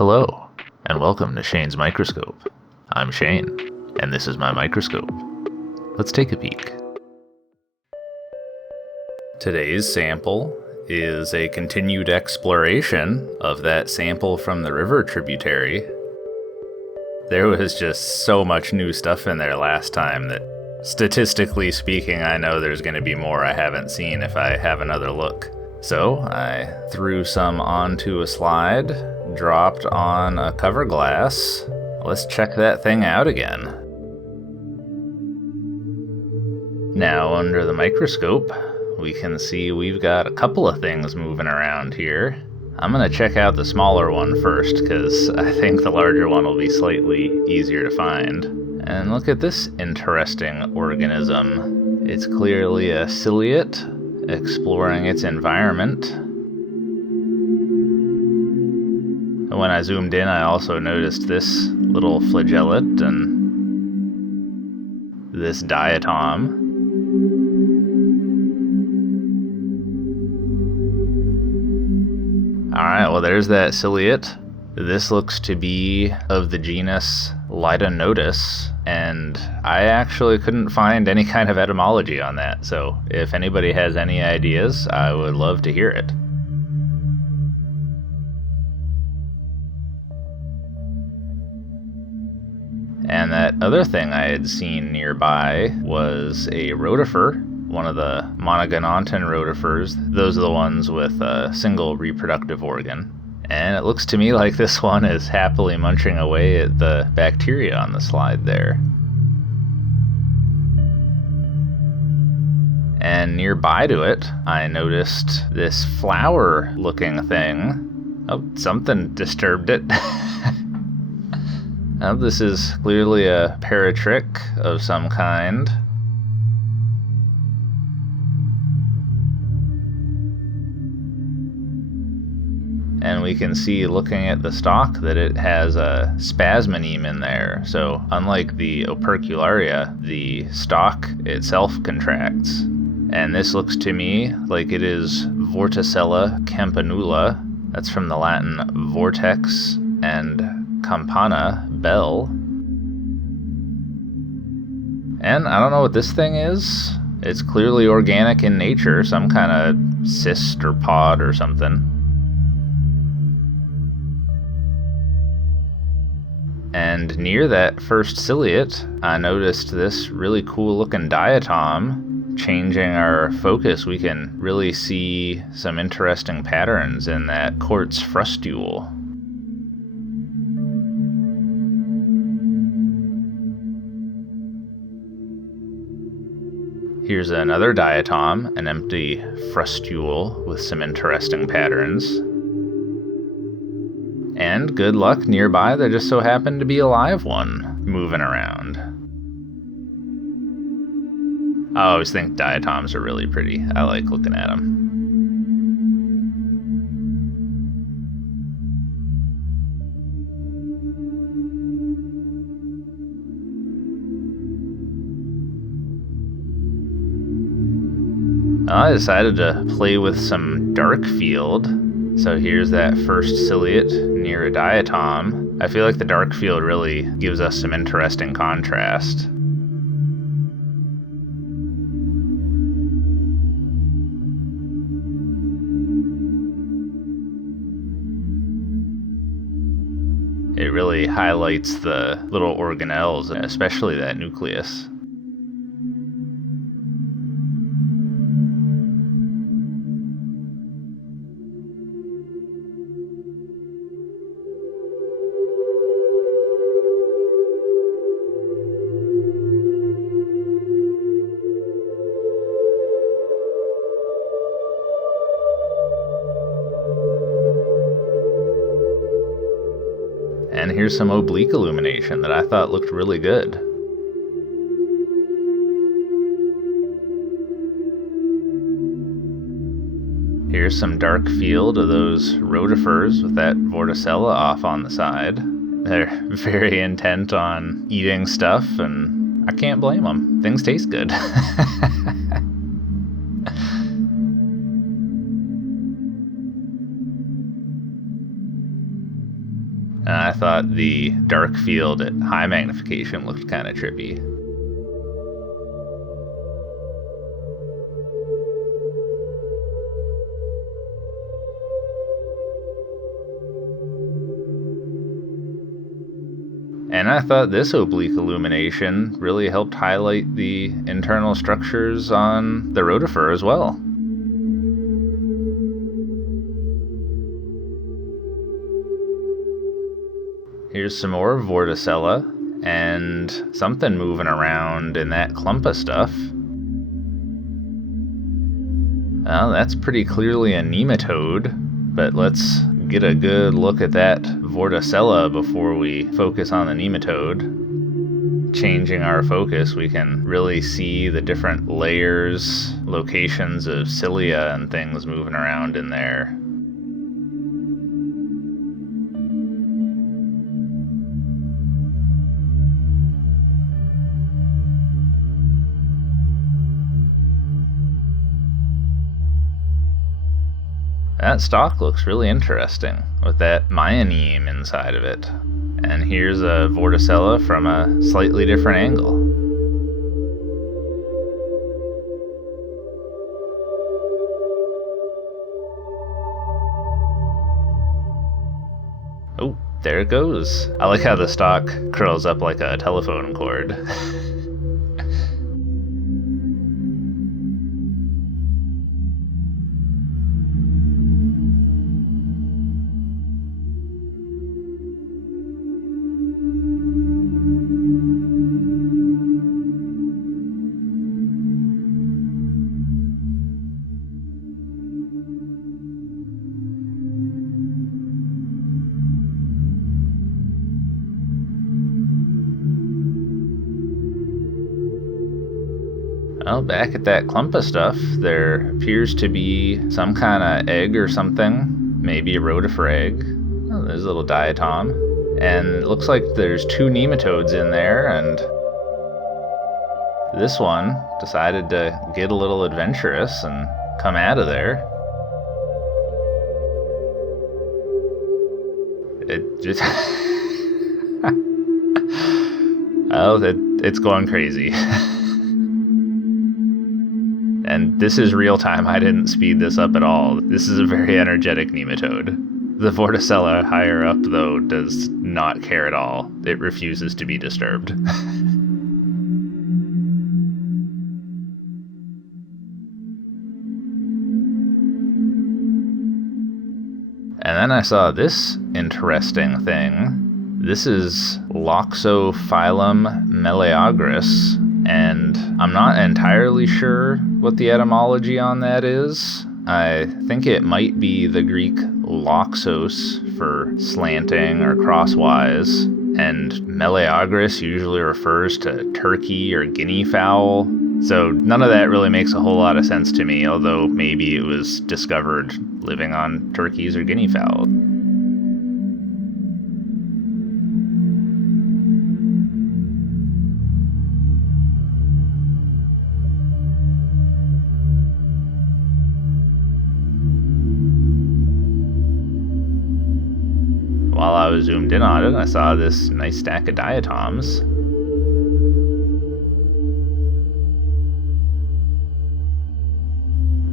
Hello, and welcome to Shane's Microscope. I'm Shane, and this is my microscope. Let's take a peek. Today's sample is a continued exploration of that sample from the river tributary. There was just so much new stuff in there last time that, statistically speaking, I know there's going to be more I haven't seen if I have another look. So I threw some onto a slide, dropped on a cover glass. Let's check that thing out again. Now under the microscope, we can see we've got a couple of things moving around here. I'm going to check out the smaller one first, because I think the larger one will be slightly easier to find. And look at this interesting organism. It's clearly a ciliate, exploring its environment. When I zoomed in, I also noticed this little flagellate and this diatom. Alright, well there's that ciliate. This looks to be of the genus Lidonotus, and I actually couldn't find any kind of etymology on that, so if anybody has any ideas, I would love to hear it. And that other thing I had seen nearby was a rotifer, one of the monogonontan rotifers. Those are the ones with a single reproductive organ. And it looks to me like this one is happily munching away at the bacteria on the slide there. And nearby to it, I noticed this flower-looking thing. Oh, something disturbed it. Now, this is clearly a paratrich of some kind. And we can see, looking at the stalk, that it has a spasmoneme in there. So unlike the opercularia, the stalk itself contracts. And this looks to me like it is vorticella campanula. That's from the Latin vortex and campana, bell. And I don't know what this thing is. It's clearly organic in nature, some kind of cyst or pod or something. And near that first ciliate, I noticed this really cool looking diatom. Changing our focus, we can really see some interesting patterns in that quartz frustule. Here's another diatom, an empty frustule with some interesting patterns. And good luck, nearby there just so happened to be a live one moving around. I always think diatoms are really pretty. I like looking at them. I decided to play with some dark field. So here's that first ciliate near a diatom. I feel like the dark field really gives us some interesting contrast. It really highlights the little organelles, especially that nucleus. And here's some oblique illumination that I thought looked really good. Here's some dark field of those rotifers with that vorticella off on the side. They're very intent on eating stuff, and I can't blame them. Things taste good. And I thought the dark field at high magnification looked kind of trippy. And I thought this oblique illumination really helped highlight the internal structures on the rotifer as well. Here's some more vorticella, and something moving around in that clump of stuff. Well, that's pretty clearly a nematode, but let's get a good look at that vorticella before we focus on the nematode. Changing our focus, we can really see the different layers, locations of cilia and things moving around in there. That stalk looks really interesting with that myoneme inside of it. And here's a vorticella from a slightly different angle. Oh, there it goes. I like how the stalk curls up like a telephone cord. Well, back at that clump of stuff, there appears to be some kind of egg or something, maybe a rotifer egg. Oh, there's a little diatom. And it looks like there's 2 nematodes in there, and this one decided to get a little adventurous and come out of there. It just... oh, it's going crazy. And this is real time. I didn't speed this up at all. This is a very energetic nematode. The vorticella higher up, though, does not care at all. It refuses to be disturbed. And then I saw this interesting thing. This is loxophylum meleograss, and I'm not entirely sure what the etymology on that is. I think it might be the Greek loxos for slanting or crosswise, and meleograss usually refers to turkey or guinea fowl. So none of that really makes a whole lot of sense to me, although maybe it was discovered living on turkeys or guinea fowl. While I was zoomed in on it, I saw this nice stack of diatoms.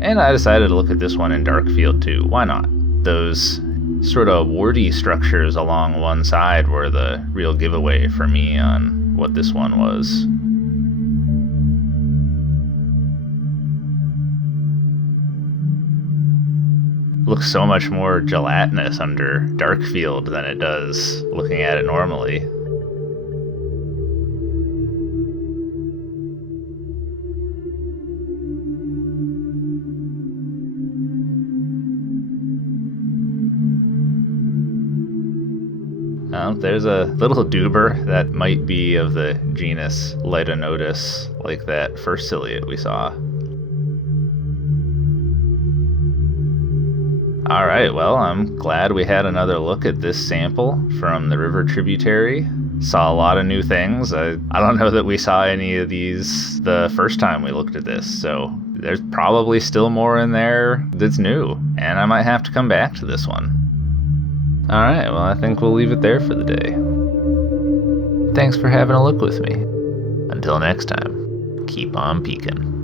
And I decided to look at this one in dark field too. Why not? Those sort of warty structures along one side were the real giveaway for me on what this one was. Looks so much more gelatinous under dark field than it does looking at it normally. There's a little duber that might be of the genus Lidonotus, like that first ciliate we saw. Alright, well, I'm glad we had another look at this sample from the river tributary. Saw a lot of new things. I don't know that we saw any of these the first time we looked at this, so there's probably still more in there that's new, and I might have to come back to this one. Alright, well, I think we'll leave it there for the day. Thanks for having a look with me. Until next time, keep on peeking.